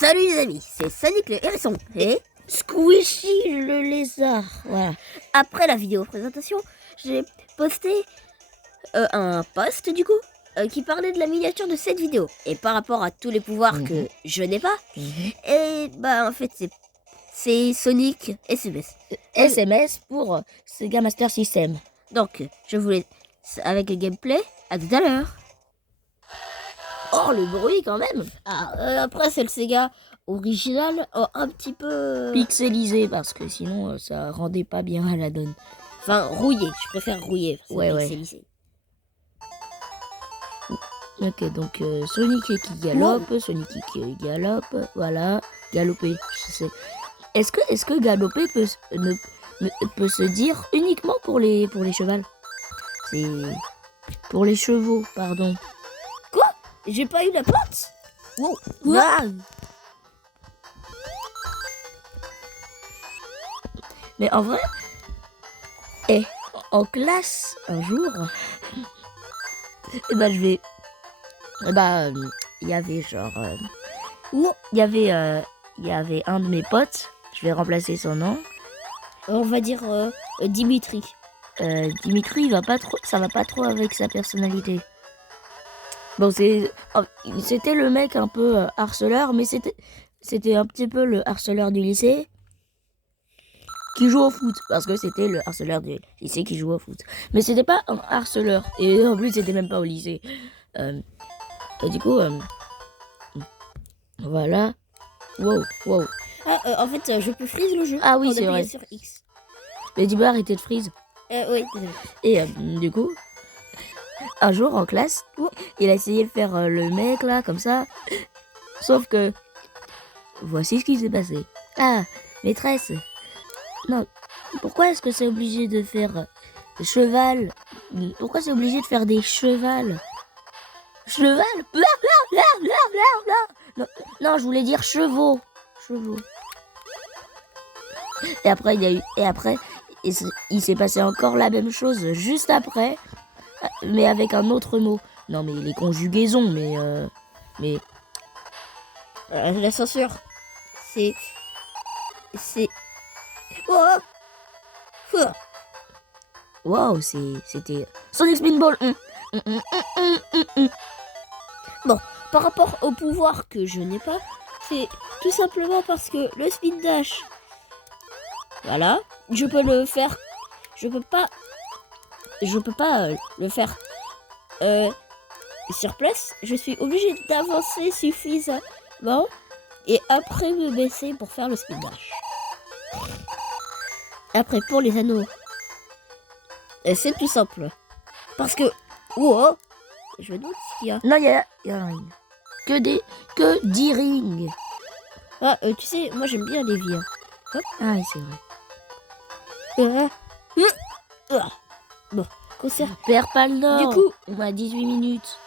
Salut les amis, c'est Sonic le hérisson et Squishy le lézard. Voilà. après la vidéo présentation, j'ai posté un post du coup qui parlait de la miniature de cette vidéo et par rapport à tous les pouvoirs que je n'ai pas. Et bah en fait c'est Sonic SMS. SMS pour Sega Master System. Donc je voulais avec le gameplay. À tout à l'heure. Oh, le bruit quand même. Après c'est le Sega original, un petit peu Pixelisé parce que sinon ça rendait pas bien à la donne. enfin rouillé. Je préfère rouillé. Ouais. Pixelisé. Ok, donc Sonic qui galope, Sonic qui galope, voilà, galoper, je sais. Est-ce que galoper peut se dire uniquement pour les chevals? C'est pour les chevaux, pardon. Quoi? J'ai pas eu la plante? Wow. Ah. Mais en vrai, en classe, un jour, il y avait genre, il y avait un de mes potes, je vais remplacer son nom. On va dire Dimitri. Dimitri, ça va pas trop avec sa personnalité. Bon, c'était le mec un peu harceleur, mais c'était un petit peu le harceleur du lycée qui joue au foot, parce que c'était le harceleur du lycée qui joue au foot. Mais c'était pas un harceleur, et en plus c'était même pas au lycée. Et du coup, voilà. Wow. En fait, je peux freeze le jeu. Ah oui, en c'est vrai. appuyant sur X. Mais dis-moi, arrêtez de freeze. Oui, désolé. Et du coup, un jour en classe, il a essayé de faire le mec là, comme ça. Sauf que, voici ce qui s'est passé. Ah, maîtresse. Non, pourquoi est-ce que c'est obligé de faire cheval? Pourquoi c'est obligé de faire des chevals? Cheval? Non, je voulais dire chevaux. Et après, il s'est passé encore la même chose juste après, mais avec un autre mot. Non, mais les conjugaisons, mais La censure. C'est... Oh. wow, c'était Sonic Spinball. Bon, par rapport au pouvoir que je n'ai pas, c'est tout simplement parce que le spin dash, voilà, je peux le faire. Je peux pas le faire sur place. Je suis obligée d'avancer suffisamment et après me baisser pour faire le spin dash. Après, pour les anneaux, c'est tout simple. Parce que... Oh, je me demande ce qu'il y a. Non, il y a un ring. Que 10 rings. Ah, tu sais, moi j'aime bien les vies. Hein. Hop. Ah, oui, c'est vrai. Bon, concert. Perds pas le nord. Du coup, on a 18 minutes.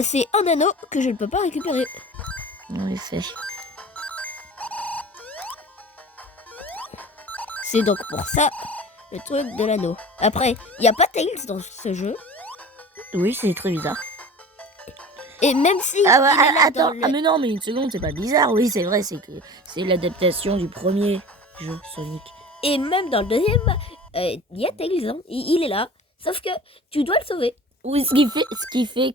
C'est un anneau que je ne peux pas récupérer. En effet. C'est donc pour ça le truc de l'anneau. Après, il n'y a pas Tails dans ce jeu. Oui, c'est très bizarre. Et même si... Attends, mais non, mais une seconde, c'est pas bizarre. Oui, c'est vrai, c'est l'adaptation du premier jeu Sonic. Et même dans le deuxième, il y a Tails, hein. Il est là. Sauf que tu dois le sauver. Oui, ce qui fait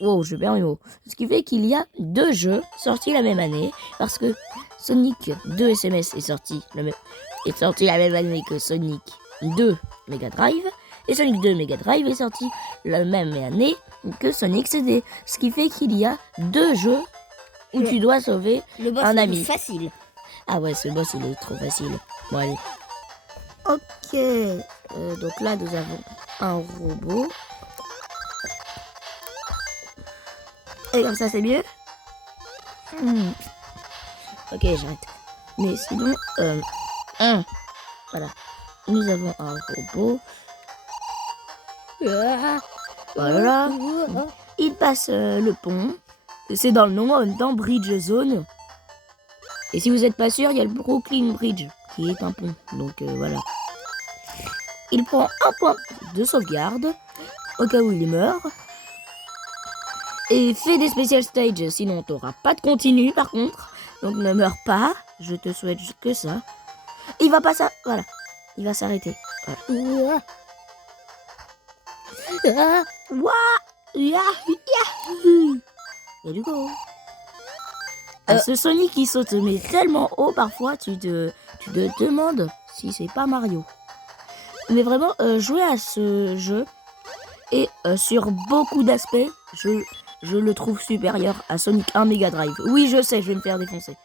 wow, je perds mes mots. Ce qui fait qu'il y a 2 jeux sortis la même année, parce que Sonic 2 SMS est sorti la même année que Sonic 2 Mega Drive, et Sonic 2 Mega Drive est sorti la même année que Sonic CD. Ce qui fait qu'il y a 2 jeux où tu dois sauver le boss un est ami. Facile. Ah ouais, ce boss il est trop facile. Bon allez. Ok, donc là nous avons un robot. Et comme ça c'est mieux. Ok, j'arrête. Mais sinon, voilà. Nous avons un robot. Voilà. Il passe le pont. C'est dans le nom, en même temps, Bridge Zone. Et si vous n'êtes pas sûr, il y a le Brooklyn Bridge, qui est un pont. Donc voilà. Il prend un point de sauvegarde, au cas où il meurt. Et fais des special stages, sinon t'auras pas de continu par contre. Donc ne meurs pas, je te souhaite que ça. Il va pas ça, voilà. Il va s'arrêter. Voilà. Et du coup, ce Sonic qui saute mais tellement haut parfois, tu te demandes si c'est pas Mario. Mais vraiment, jouer à ce jeu et sur beaucoup d'aspects, je le trouve supérieur à Sonic 1 Mega Drive. Oui, je sais, je vais me faire défoncer.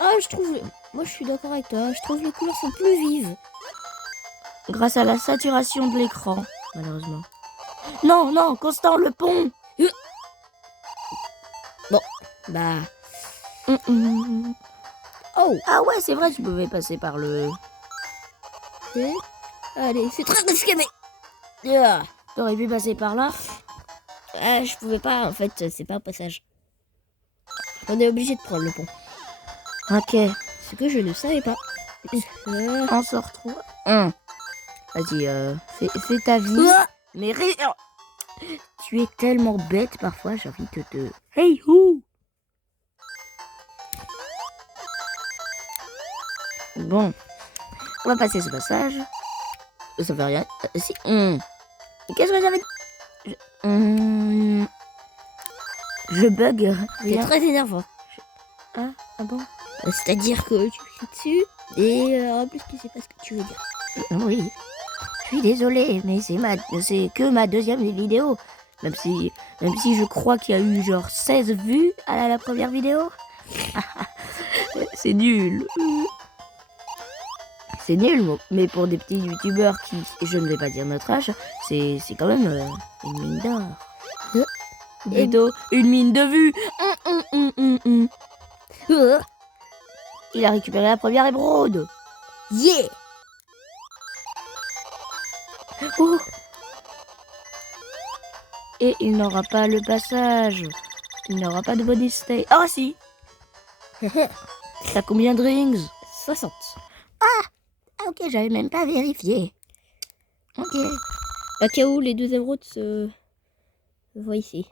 Ah, moi je suis d'accord avec toi, je trouve les couleurs sont plus vives. Grâce à la saturation de l'écran, malheureusement. Non, non, Constant, le pont. Bon, bah... Oh. Ah ouais, c'est vrai, tu pouvais passer par le... Allez, c'est très risqué, mais... T'aurais pu passer par là. Ah, je pouvais pas, en fait, c'est pas un passage. On est obligé de prendre le pont. Ok. Ce que je ne savais pas. On se retrouve. Vas-y, fais ta vie. Mais tu es tellement bête parfois, j'ai envie de te... Hey, who? Bon, on va passer ce passage. Ça fait rien. Si. Qu'est-ce que j'avais... Je bug. C'est très énervant. Ah bon? C'est-à-dire que tu cries dessus et en plus tu sais pas ce que tu veux dire. Oui. Je suis désolée, mais c'est que ma deuxième vidéo. Même si je crois qu'il y a eu genre 16 vues à la première vidéo. C'est nul. C'est nul, mais pour des petits youtubeurs qui, je ne vais pas dire notre âge, c'est quand même une mine d'or. Plutôt une mine de vues. Il a récupéré la première émeraude. Yeah! Oh. Et il n'aura pas le passage. Il n'aura pas de body stay. Ah si. T'as combien de rings? 60. Ah ok, j'avais même pas vérifié. Ok. À cas où les deux émeraudes se voient ici.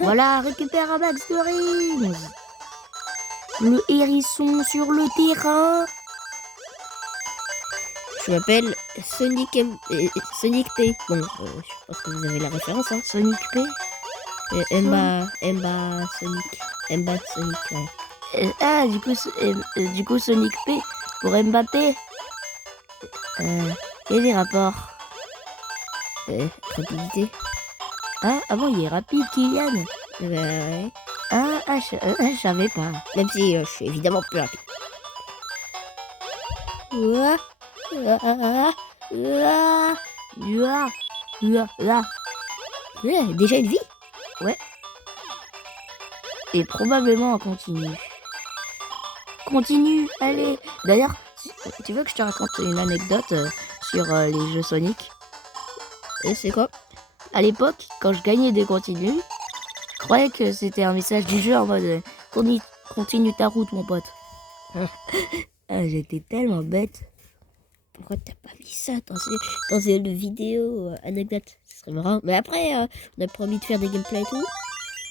Voilà, récupère un max de rings. Le hérisson sur le terrain. Je m'appelle Sonic P. Bon, je pense que vous avez la référence, hein. Sonic P. Emba Sonic. Emba Sonic, ouais. Du coup, Sonic P pour Mbappé. Quel est les rapports? Rapidité. Ah bon, il est rapide, Kylian. Ouais. Je savais pas. Même si je suis évidemment plus rapide. Déjà une vie? Ouais. Et probablement en continu. Continue, allez. D'ailleurs, tu veux que je te raconte une anecdote sur les jeux Sonic? Et c'est quoi? À l'époque, quand je gagnais des continues, je croyais que c'était un message du jeu en mode continue ta route, mon pote. J'étais tellement bête. Pourquoi t'as pas mis ça dans une vidéo anecdote? Ce serait marrant. Mais après, on a promis de faire des gameplays et tout.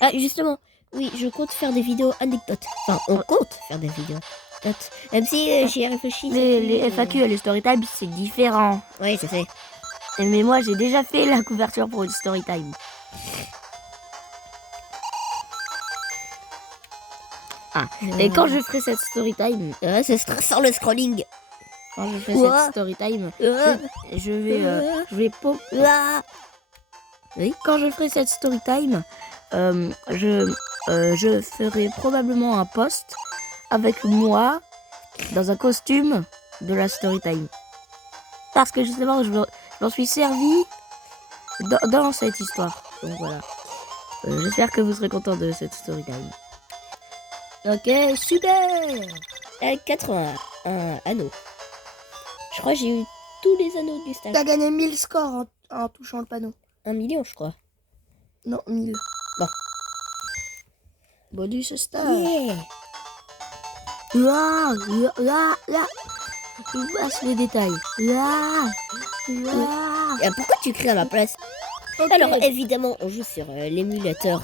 Ah, justement, oui, je compte faire des vidéos anecdotes. Enfin, on compte faire des vidéos anecdotes. Même si j'y ai réfléchi. Les FAQ et les storytime, c'est différent. Oui, je sais. Mais moi, j'ai déjà fait la couverture pour une storytime. Et quand je ferai cette storytime... c'est stressant le scrolling. Quand je ferai cette storytime, je vais oui, quand je ferai cette storytime, je ferai probablement un post avec moi dans un costume de la storytime. Parce que justement, je m'en suis servi dans cette histoire. Donc voilà. J'espère que vous serez contents de cette storytime. Ok, super. 81 anneaux. Je crois que j'ai eu tous les anneaux du stage. T'as gagné 1000 scores en touchant le panneau. 1 million, je crois. Non, 1000. Bon. Bonus star. Yeah. Là. Je passe les détails. Là. Et pourquoi tu cries à ma place? Ok. Alors évidemment, on joue sur l'émulateur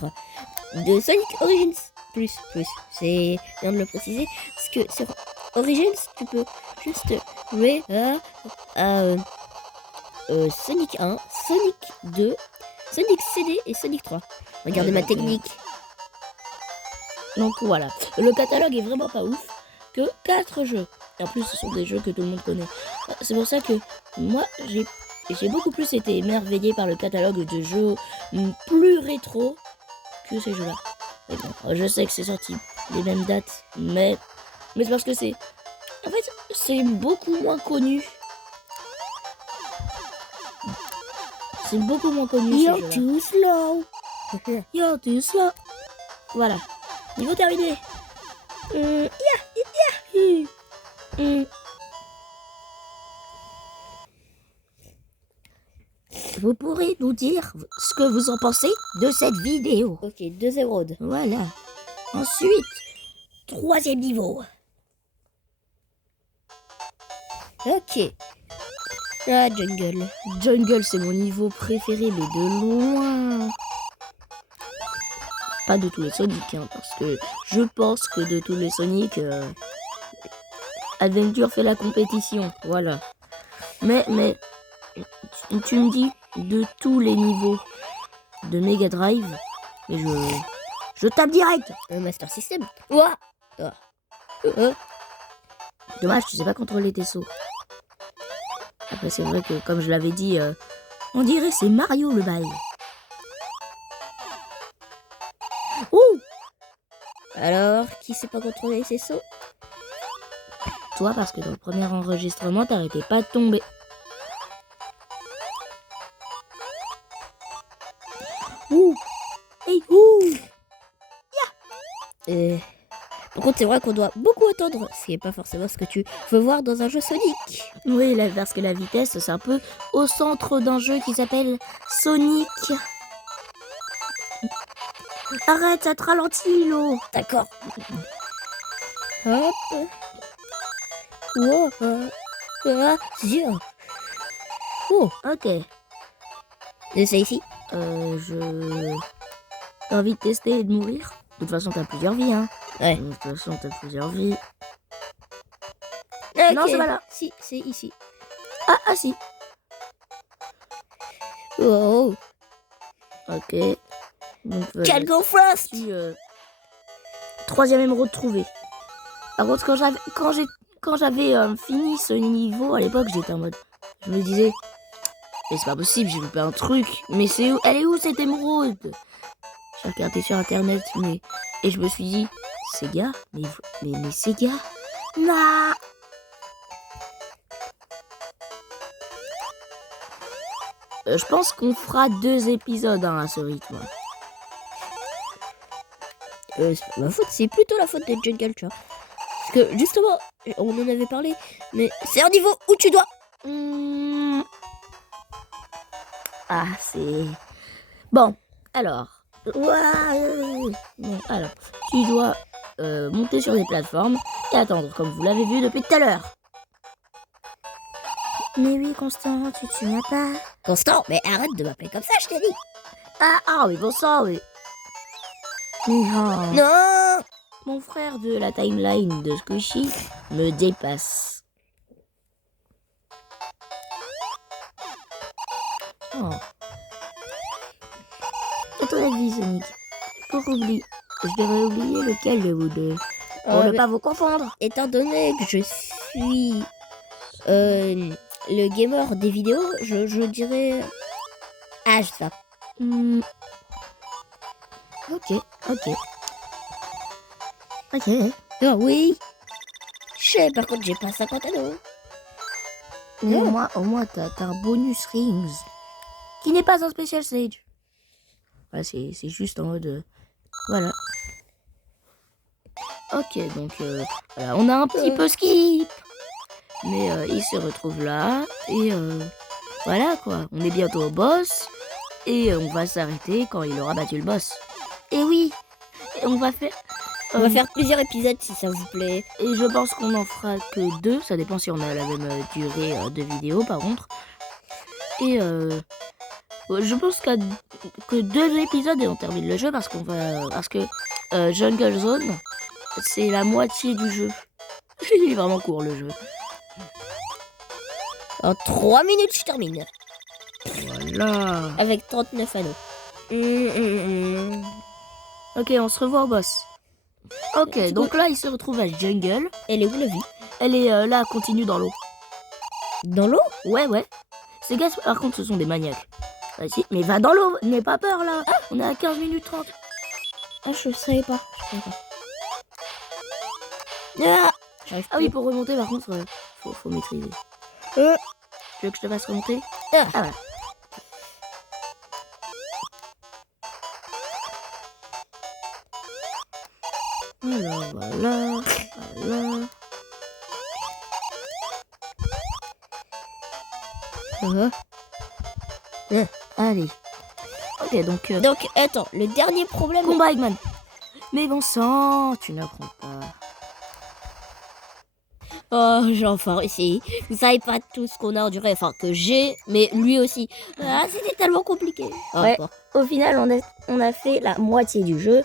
de Sonic Origins plus. C'est bien de le préciser parce que sur Origins, tu peux juste jouer à Sonic 1, Sonic 2, Sonic CD et Sonic 3. Regardez ma technique. Donc voilà, le catalogue est vraiment pas ouf, que 4 jeux. Et en plus, ce sont des jeux que tout le monde connaît. C'est pour ça que moi, j'ai beaucoup plus été émerveillé par le catalogue de jeux plus rétro que ces jeux-là. Et bon, je sais que c'est sorti les mêmes dates, mais c'est parce que c'est... En fait, c'est beaucoup moins connu. C'est beaucoup moins connu, ces You're jeux-là. too slow. Yo, tu sois. Voilà. Niveau terminé. Vous pourrez nous dire ce que vous en pensez de cette vidéo. Ok, 2 émeraudes. Voilà. Ensuite, 3e niveau. Ok. Ah, jungle. Jungle, c'est mon niveau préféré, mais de loin. Pas de tous les Sonic, hein, parce que je pense que de tous les Sonic, Adventure fait la compétition, voilà. Mais tu me dis de tous les niveaux de Mega Drive, mais je tape direct. Un Master System. Ouah. Dommage, tu sais pas contrôler tes sauts. Après, c'est vrai que, comme je l'avais dit, on dirait c'est Mario le bail. Ouh! Alors, qui sait pas contrôler ses sauts? Toi, parce que dans le premier enregistrement, t'arrêtais pas de tomber. Ouh! Hey, ouh! Par contre, c'est vrai qu'on doit beaucoup attendre, ce qui n'est pas forcément ce que tu veux voir dans un jeu Sonic. Oui, parce que la vitesse, c'est un peu au centre d'un jeu qui s'appelle Sonic. Arrête, ça te ralentit, l'eau. D'accord. Hop. Wow. Zio. Oh, Ok. c'est ici. T'as envie de tester et de mourir? De toute façon, t'as plusieurs vies, hein. Ouais. De toute façon, t'as plusieurs vies. Ok. Non, c'est pas là. Si, c'est ici. Ah, si. Oh. Ok. Donc, Can't go fast. si, 3e émeraude trouvé. Par contre, quand j'avais fini ce niveau, à l'époque, j'étais en mode... Je me disais... Mais c'est pas possible, j'ai loupé un truc. Mais c'est où? Elle est où cette émeraude? J'ai regardé sur internet, mais... Et je me suis dit... Sega? Mais Sega? Non. Je pense qu'on fera 2 épisodes hein, à ce rythme. C'est pas ma faute, c'est plutôt la faute de Jungle, tu vois. Parce que justement, on en avait parlé, mais c'est un niveau où tu dois. Ah, c'est... Bon, alors... Bon, alors, tu dois monter sur des plateformes et attendre, comme vous l'avez vu depuis tout à l'heure. Mais oui, Constant, tu m'as pas... Constant, mais arrête de m'appeler comme ça, je t'ai dit. Oui, bon sang, oui. Mais oh, Non. mon frère de la timeline de Squishy me dépasse. Oh. À ton avis, Sonic, je devrais oublier lequel de vous deux pour ne mais pas vous confondre. étant donné que je suis le gamer des vidéos, je dirais... Ah, je sais pas. Ok. Oh oui. Je sais, par contre, j'ai pas 50 anneaux. Mais au moins t'as un bonus rings qui n'est pas un special stage. Voilà, c'est juste en mode... voilà. Ok, donc voilà, on a un petit peu skip. Mais il se retrouve là. Et voilà quoi, on est bientôt au boss. Et on va s'arrêter quand il aura battu le boss. Et oui, on va faire... On va faire plusieurs épisodes si ça vous plaît. Et je pense qu'on en fera que 2. Ça dépend si on a la même durée de vidéo par contre. Et Je pense que 2 épisodes et on termine le jeu parce que Jungle Zone, c'est la moitié du jeu. Il est vraiment court le jeu. En 3 minutes, je termine. Voilà. Avec 39 anneaux. Ok, on se revoit au boss. Ok, donc là, il se retrouve à Jungle. Elle est où la vie? Elle est là, continue dans l'eau. Dans l'eau? Ouais. Ces gars, par contre, ce sont des maniaques. Si, mais va dans l'eau, n'aie pas peur là. On est à 15 minutes 30. Ah, je savais pas. Ah oui, pour remonter, par contre, faut maîtriser. Tu veux que je te fasse remonter? Voilà. Voilà. Allez. Ok, donc... Donc, attends, le dernier problème... combat Eggman. Mais bon sang, tu n'apprends pas. Oh, j'ai enfin réussi. Vous savez pas tout ce qu'on a enduré, enfin que j'ai, mais lui aussi. Ah, c'était tellement compliqué. Oh, Ouais. bon. Au final, on a fait la moitié du jeu.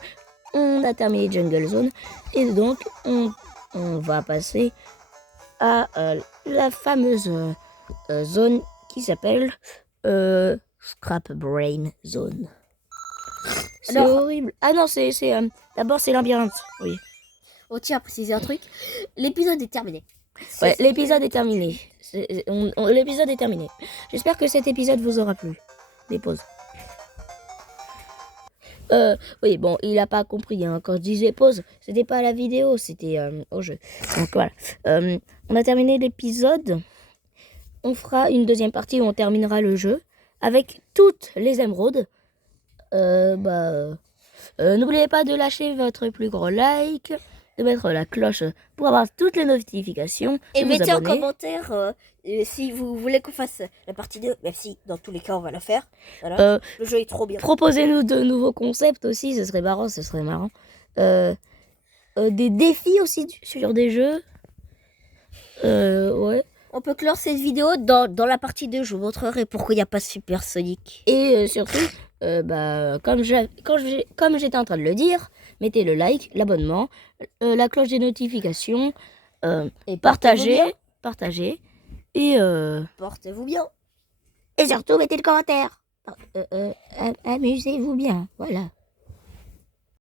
On a terminé Jungle Zone. Et donc, on va passer à la fameuse zone qui s'appelle Scrap Brain Zone. C'est Alors- horrible. Ah non, d'abord c'est labyrinthe. Oui. On tient à préciser un truc. L'épisode est terminé. Ouais, l'épisode est terminé. L'épisode est terminé. J'espère que cet épisode vous aura plu. Des pauses. Oui, bon, il a pas compris. Hein. Quand je disais pause, c'était pas la vidéo, c'était au jeu. Donc voilà. On a terminé l'épisode. On fera une deuxième partie où on terminera le jeu avec toutes les émeraudes. N'oubliez pas de lâcher votre plus gros like, de mettre la cloche pour avoir toutes les notifications. Et de vous mettez en abonner. commentaire si vous voulez qu'on fasse la partie 2, même si dans tous les cas on va la faire. Voilà. Le jeu est trop bien. Proposez-nous de nouveaux concepts aussi, ce serait marrant, des défis aussi sur des jeux. Ouais. On peut clore cette vidéo dans la partie 2, je vous montrerai pourquoi il n'y a pas Super Sonic. Et surtout, comme j'étais en train de le dire, mettez le like, l'abonnement, la cloche des notifications, Et partagez, et portez-vous bien. surtout mettez le commentaire. Amusez-vous bien, voilà.